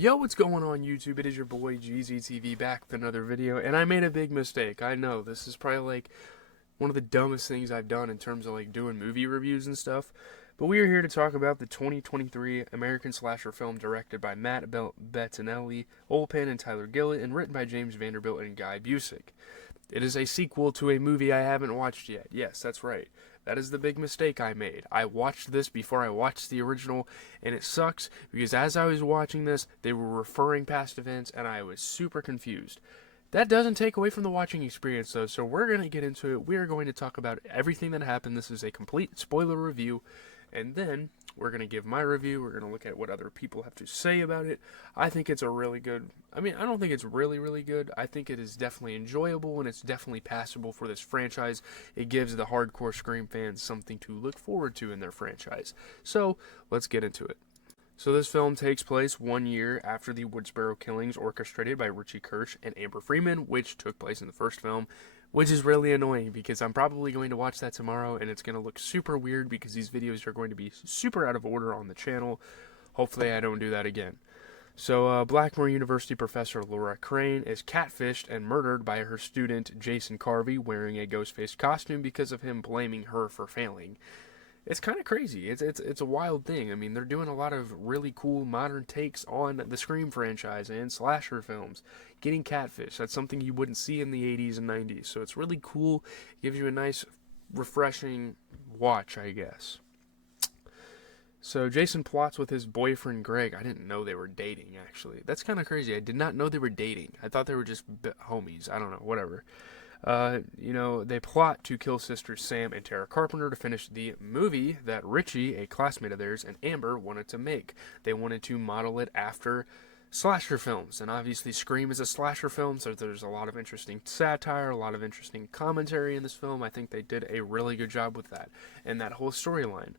Yo, what's going on YouTube? It is your boy GZTV back with another video, and I made a big mistake. I know, this is probably like one of the dumbest things I've done in terms of like doing movie reviews and stuff. But we are here to talk about the 2023 American slasher film directed by Matt Bettinelli, Olpen, and Tyler Gillett, and written by James Vanderbilt and Guy Busick. It is a sequel to a movie I haven't watched yet. Yes, that's right. That is the big mistake I made. I watched this before I watched the original, and it sucks because as I was watching this, they were referring past events, and I was super confused. That doesn't take away from the watching experience, though, so we're going to get into it. We are going to talk about everything that happened. This is a complete spoiler review, and then we're going to give my review. We're going to look at what other people have to say about it. I think it's a really good... I don't think it's really, really good. I think it is definitely enjoyable, and it's definitely passable for this franchise. It gives the hardcore Scream fans something to look forward to in their franchise. So, let's get into it. So this film takes place 1 year after the Woodsboro killings orchestrated by Richie Kirsch and Amber Freeman, which took place in the first film, which is really annoying because I'm probably going to watch that tomorrow and it's going to look super weird because these videos are going to be super out of order on the channel. Hopefully I don't do that again. So Blackmore University professor Laura Crane is catfished and murdered by her student Jason Carvey wearing a Ghostface costume because of him blaming her for failing. It's kind of crazy. It's a wild thing. I mean, they're doing a lot of really cool modern takes on the Scream franchise and slasher films. Getting catfish, that's something you wouldn't see in the 80s and 90s. So it's really cool. It gives you a nice, refreshing watch, I guess. So Jason plots with his boyfriend Greg. I didn't know they were dating, actually. That's kind of crazy. I did not know they were dating. I thought they were just homies. I don't know, whatever. They plot to kill sisters Sam and Tara Carpenter to finish the movie that Richie, a classmate of theirs, and Amber wanted to make. They wanted to model it after slasher films, and obviously Scream is a slasher film, so there's a lot of interesting satire, a lot of interesting commentary in this film. I think they did a really good job with that, and that whole storyline.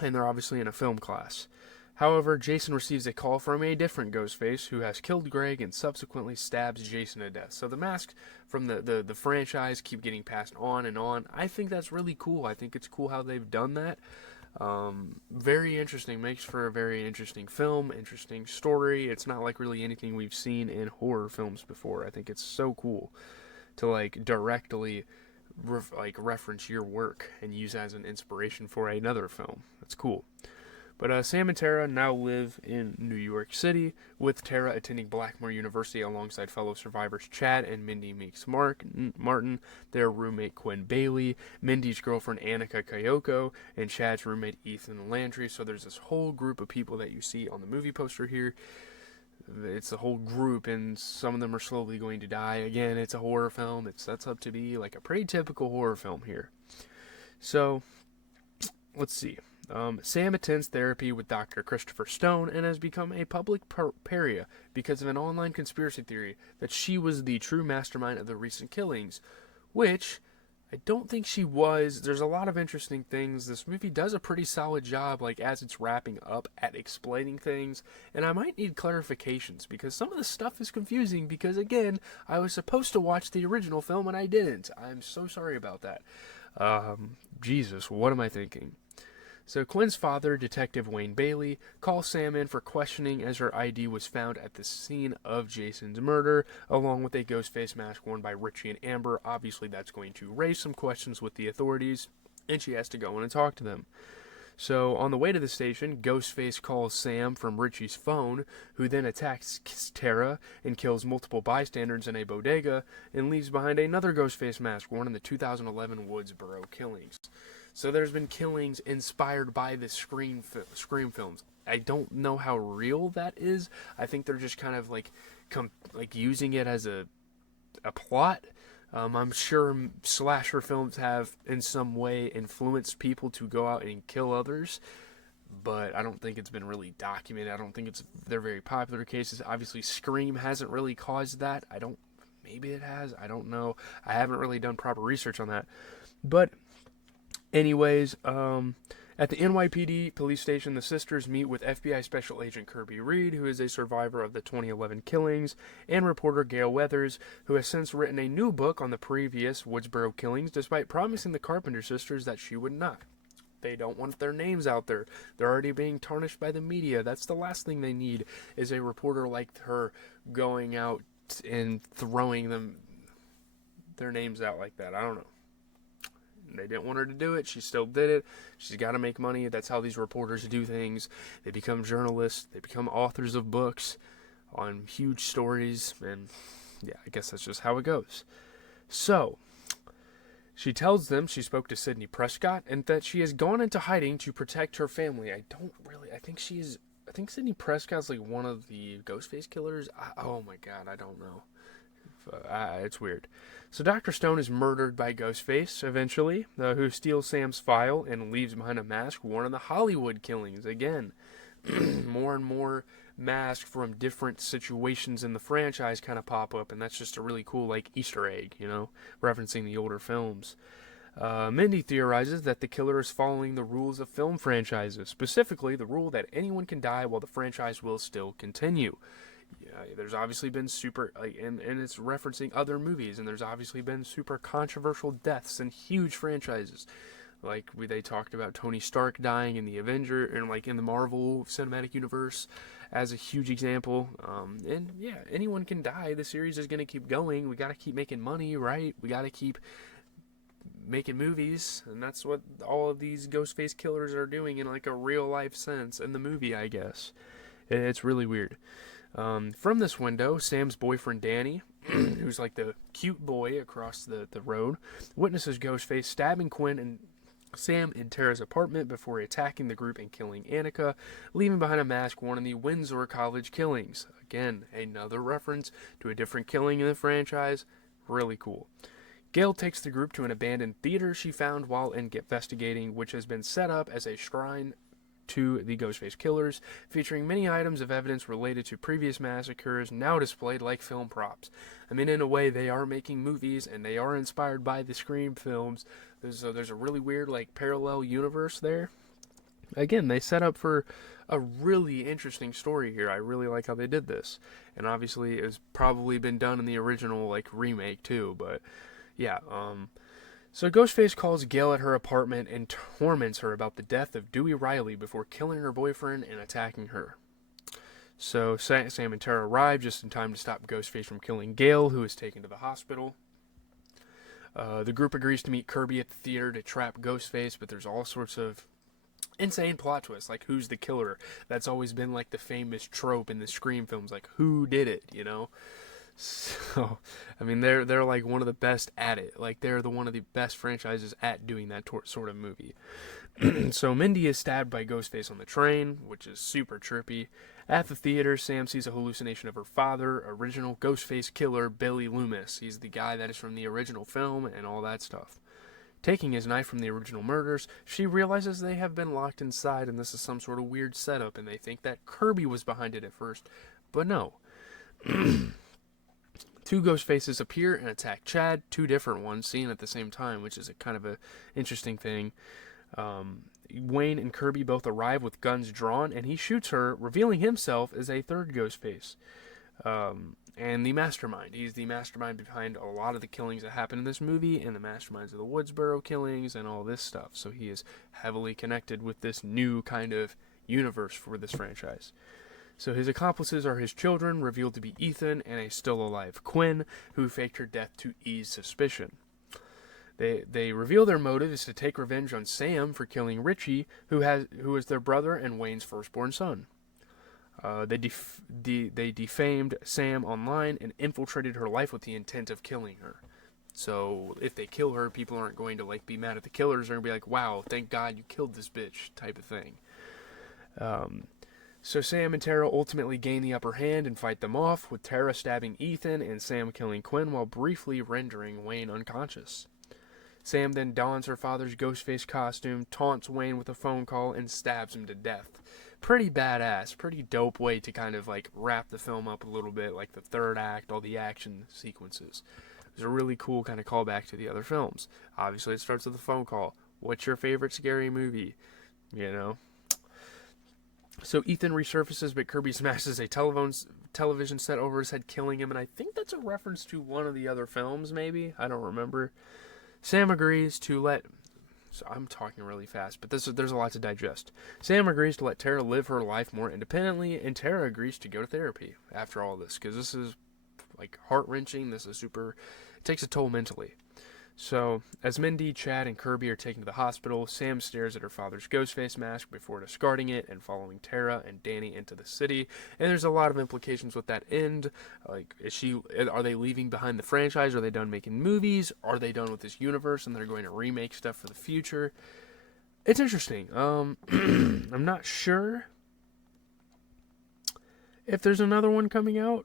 And they're obviously in a film class. However, Jason receives a call from a different Ghostface who has killed Greg and subsequently stabs Jason to death. So the masks from the franchise keep getting passed on and on. I think that's really cool. I think it's cool how they've done that. Very interesting. Makes for a very interesting film, interesting story. It's not like really anything we've seen in horror films before. I think it's so cool to like directly reference your work and use as an inspiration for another film. That's cool. But Sam and Tara now live in New York City, with Tara attending Blackmore University alongside fellow survivors Chad and Mindy Meeks Martin, their roommate Quinn Bailey, Mindy's girlfriend Annika Kyoko, and Chad's roommate Ethan Landry. So there's this whole group of people that you see on the movie poster here. It's a whole group, and some of them are slowly going to die. Again, it's a horror film. It sets up to be like a pretty typical horror film here. So, let's see. Sam attends therapy with Dr. Christopher Stone and has become a public pariah because of an online conspiracy theory that she was the true mastermind of the recent killings, which I don't think she was. There's a lot of interesting things. This movie does a pretty solid job, like as it's wrapping up, at explaining things, and I might need clarifications because some of the stuff is confusing because, again, I was supposed to watch the original film and I didn't. I'm so sorry about that. Jesus, what am I thinking? So Quinn's father, Detective Wayne Bailey, calls Sam in for questioning as her ID was found at the scene of Jason's murder, along with a Ghostface mask worn by Richie and Amber. Obviously, that's going to raise some questions with the authorities, and she has to go in and talk to them. So on the way to the station, Ghostface calls Sam from Richie's phone, who then attacks Tara and kills multiple bystanders in a bodega, and leaves behind another Ghostface mask worn in the 2011 Woodsboro killings. So there's been killings inspired by the Scream films. I don't know how real that is. I think they're just kind of like using it as a plot. I'm sure slasher films have in some way influenced people to go out and kill others, but I don't think it's been really documented. I don't think they're very popular cases. Obviously, Scream hasn't really caused that. Maybe it has. I don't know. I haven't really done proper research on that. But anyways, at the NYPD police station, the sisters meet with FBI Special Agent Kirby Reed, who is a survivor of the 2011 killings, and reporter Gail Weathers, who has since written a new book on the previous Woodsboro killings, despite promising the Carpenter sisters that she would not. They don't want their names out there. They're already being tarnished by the media. That's the last thing they need, is a reporter like her going out and throwing their names out like that. I don't know. They didn't want her to do it. She still did it. She's got to make money. That's how these reporters do things. They become journalists. They become authors of books on huge stories. And yeah, I guess that's just how it goes. So, she tells them she spoke to Sidney Prescott and that she has gone into hiding to protect her family. I think Sidney Prescott's like one of the Ghostface killers. Oh my god, I don't know. It's weird. So Dr. Stone is murdered by Ghostface eventually, who steals Sam's file and leaves behind a mask worn in the Hollywood killings. Again, more and more masks from different situations in the franchise kind of pop up, and that's just a really cool like Easter egg, referencing the older films. Mindy theorizes that the killer is following the rules of film franchises, specifically the rule that anyone can die while the franchise will still continue. There's obviously been and it's referencing other movies, and there's obviously been super controversial deaths in huge franchises. Like they talked about Tony Stark dying in the Avenger, and like in the Marvel Cinematic Universe as a huge example. And yeah, anyone can die. The series is going to keep going. We got to keep making money, right? We got to keep making movies, and that's what all of these Ghostface killers are doing in like a real life sense in the movie, I guess. It's really weird. From this window, Sam's boyfriend Danny, who's like the cute boy across the road, witnesses Ghostface stabbing Quinn and Sam in Tara's apartment before attacking the group and killing Annika, leaving behind a mask worn in the Windsor College killings. Again, another reference to a different killing in the franchise. Really cool. Gail takes the group to an abandoned theater she found while investigating, which has been set up as a shrine to the Ghostface killers, featuring many items of evidence related to previous massacres, now displayed like film props. I mean, in a way, they are making movies, and they are inspired by the Scream films. There's a really weird, like, parallel universe there. Again, they set up for a really interesting story here. I really like how they did this. And obviously, it's probably been done in the original, like, remake, too, but, yeah, So Ghostface calls Gail at her apartment and torments her about the death of Dewey Riley before killing her boyfriend and attacking her. So Sam and Tara arrive just in time to stop Ghostface from killing Gail, who is taken to the hospital. The group agrees to meet Kirby at the theater to trap Ghostface, but there's all sorts of insane plot twists, like who's the killer. That's always been like the famous trope in the Scream films, like who did it, So, I mean, they're like one of the best at it. Like, they're one of the best franchises at doing that sort of movie. So, Mindy is stabbed by Ghostface on the train, which is super trippy. At the theater, Sam sees a hallucination of her father, original Ghostface killer, Billy Loomis. He's the guy that is from the original film and all that stuff. Taking his knife from the original murders, she realizes they have been locked inside and this is some sort of weird setup, and they think that Kirby was behind it at first. But no. Two ghost faces appear and attack Chad, two different ones seen at the same time, which is a kind of a interesting thing. Wayne and Kirby both arrive with guns drawn, and he shoots her, revealing himself as a third ghost face. And the mastermind. He's the mastermind behind a lot of the killings that happen in this movie, and the masterminds of the Woodsboro killings, and all this stuff. So he is heavily connected with this new kind of universe for this franchise. So his accomplices are his children, revealed to be Ethan and a still-alive Quinn, who faked her death to ease suspicion. They reveal their motive is to take revenge on Sam for killing Richie, who is their brother and Wayne's firstborn son. They defamed Sam online and infiltrated her life with the intent of killing her. So if they kill her, people aren't going to be mad at the killers. They're going to be like, wow, thank God you killed this bitch, type of thing. So Sam and Tara ultimately gain the upper hand and fight them off, with Tara stabbing Ethan and Sam killing Quinn while briefly rendering Wayne unconscious. Sam then dons her father's Ghostface costume, taunts Wayne with a phone call, and stabs him to death. Pretty badass, pretty dope way to kind of wrap the film up a little bit, like the third act, all the action sequences. It's a really cool kind of callback to the other films. Obviously it starts with a phone call. What's your favorite scary movie? So Ethan resurfaces, but Kirby smashes a television set over his head, killing him, and I think that's a reference to one of the other films, maybe? I don't remember. Sam agrees to let So I'm talking really fast, but there's a lot to digest. Sam agrees to let Tara live her life more independently, and Tara agrees to go to therapy after all this, because this is like heart-wrenching. This is super, it takes a toll mentally. So, as Mindy, Chad, and Kirby are taken to the hospital, Sam stares at her father's ghost face mask before discarding it and following Tara and Danny into the city. And there's a lot of implications with that end. Like, are they leaving behind the franchise? Are they done making movies? Are they done with this universe and they're going to remake stuff for the future? It's interesting. I'm not sure if there's another one coming out.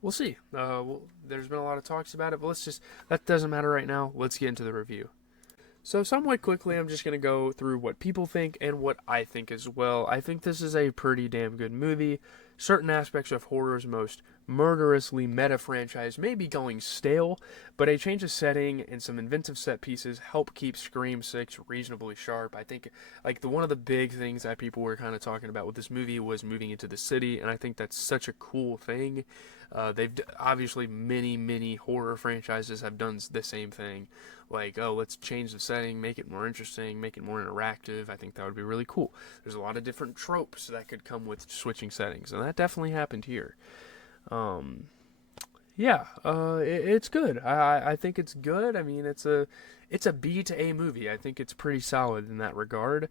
We'll see. There's been a lot of talks about it, but that doesn't matter right now. Let's get into the review. So somewhat quickly, I'm just going to go through what people think and what I think as well. I think this is a pretty damn good movie. Certain aspects of horror's most murderously meta franchise may be going stale, but a change of setting and some inventive set pieces help keep Scream 6 reasonably sharp. I think one of the big things that people were kind of talking about with this movie was moving into the city, and I think that's such a cool thing. Obviously many horror franchises have done the same thing. Like, oh, let's change the setting, make it more interesting, make it more interactive. I think that would be really cool. There's a lot of different tropes that could come with switching settings, and that definitely happened here. It's good. I think it's good. I mean, it's a B to A movie. I think it's pretty solid in that regard.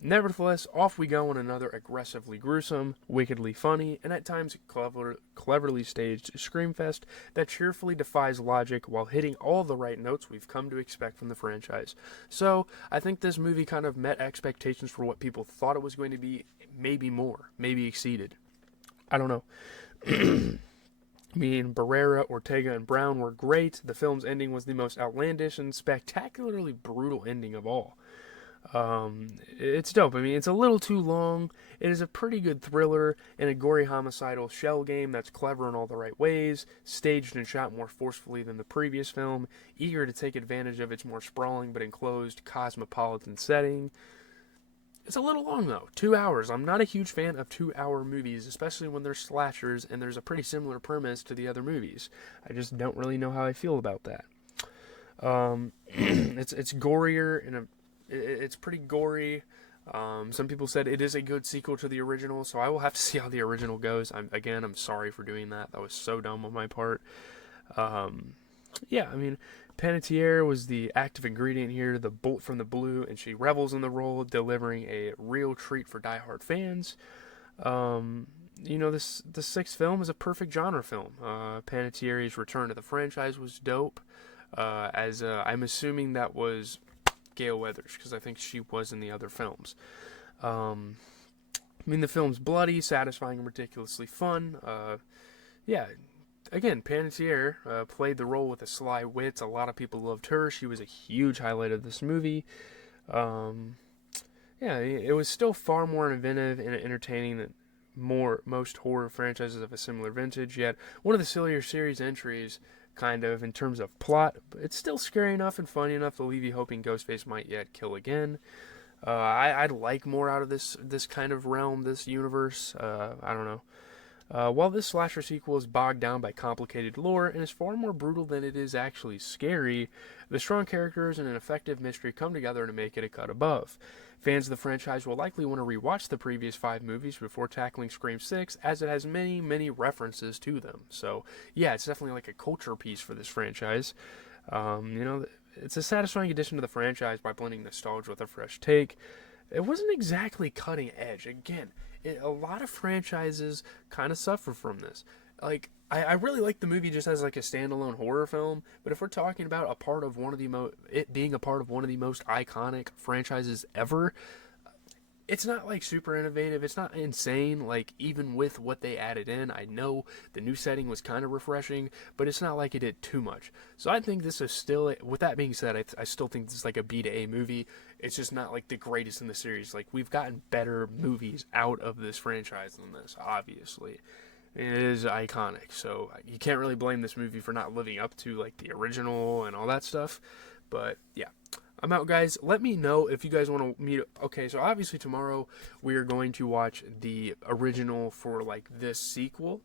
Nevertheless, off we go on another aggressively gruesome, wickedly funny, and at times cleverly staged screamfest that cheerfully defies logic while hitting all the right notes we've come to expect from the franchise. So, I think this movie kind of met expectations for what people thought it was going to be, maybe more, maybe exceeded. I don't know. I mean, Barrera, Ortega, and Brown were great. The film's ending was the most outlandish and spectacularly brutal ending of all. It's dope. I mean, it's a little too long. It is a pretty good thriller and a gory homicidal shell game that's clever in all the right ways, staged and shot more forcefully than the previous film, eager to take advantage of its more sprawling but enclosed cosmopolitan setting. It's a little long, though. 2 hours. I'm not a huge fan of 2-hour movies, especially when they're slashers and there's a pretty similar premise to the other movies. I just don't really know how I feel about that. It's gorier, and it's pretty gory. Some people said it is a good sequel to the original, so I will have to see how the original goes. I'm sorry for doing that. That was so dumb on my part. I mean, Panettiere was the active ingredient here, the bolt from the blue, and she revels in the role, delivering a real treat for diehard fans. The sixth film is a perfect genre film. Panettiere's return to the franchise was dope, I'm assuming that was Gale Weathers, because I think she was in the other films. The film's bloody, satisfying, and ridiculously fun. Again, Panettiere played the role with a sly wit. A lot of people loved her. She was a huge highlight of this movie. It was still far more inventive and entertaining than most horror franchises of a similar vintage. Yet, one of the sillier series entries, kind of, in terms of plot, but it's still scary enough and funny enough to leave you hoping Ghostface might yet kill again. I'd like more out of this kind of realm, this universe. I don't know. While this slasher sequel is bogged down by complicated lore and is far more brutal than it is actually scary, the strong characters and an effective mystery come together to make it a cut above. Fans of the franchise will likely want to rewatch the previous 5 movies before tackling Scream 6, as it has many references to them. So, yeah, it's definitely like a culture piece for this franchise. It's a satisfying addition to the franchise by blending nostalgia with a fresh take. It wasn't exactly cutting edge. Again, a lot of franchises kind of suffer from this. Like, I really like the movie just as like a standalone horror film, but if we're talking about it being a part of one of the most iconic franchises ever, it's not like super innovative. It's not insane. Like, even with what they added in, I know the new setting was kind of refreshing, but it's not like it did too much. So I think this is still, with that being said, I still think this is like a B to A movie. It's just not like the greatest in the series. Like, we've gotten better movies out of this franchise than this, obviously. It is iconic, so you can't really blame this movie for not living up to like the original and all that stuff. But yeah, I'm out, guys. Let me know if you guys want to meet. Okay, so obviously tomorrow we are going to watch the original for like this sequel,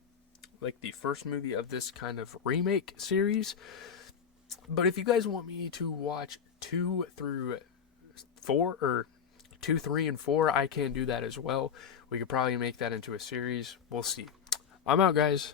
like the first movie of this kind of remake series. But if you guys want me to watch 2 through 4, or 2, 3, and 4, I can do that as well. We could probably make that into a series. We'll see. I'm out, guys.